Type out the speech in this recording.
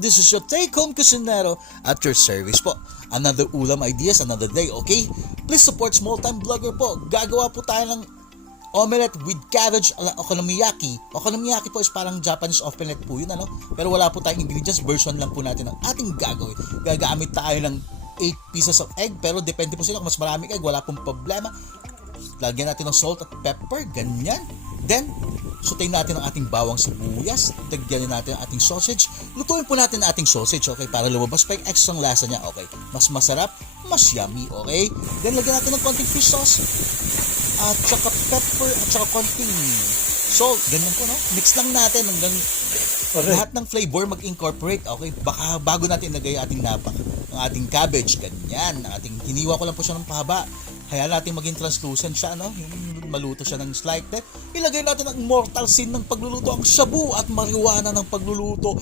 This is your take-home kusinero at your service po. Another ulam ideas, another day, okay? Please support small-time vlogger po. Gagawa po tayo ng omelette with cabbage ala okonomiyaki. Okonomiyaki po is parang Japanese omelette po yun, ano? Pero wala po tayong ingredients, version lang po natin ng ating gagawin. Gagamit tayo ng 8 pieces of egg, pero depende po sa inyo kung mas maraming egg, wala pong problema. Lagyan natin ng salt at pepper, ganyan. Then, sutayin natin ang ating bawang sibuyas, dagyan natin ang ating sausage, lutuin po natin ang ating sausage, okay, para lumabas pa yung extra lasa niya, okay, mas masarap, mas yummy, okay. Then, lagyan natin ng konting fish sauce, at saka pepper, at saka konting salt, ganyan po, no? Mix lang natin hanggang lahat ng flavor mag-incorporate, okay, baka bago natin ilagay ating ang ating cabbage, ganyan, hiniwa ko lang po siya ng pahaba, hayaan natin maging translucent siya, no? Yung maluto siya ng slight. Ilagay natin ang mortal sin ng pagluluto, ang shabu at marijuana ng pagluluto.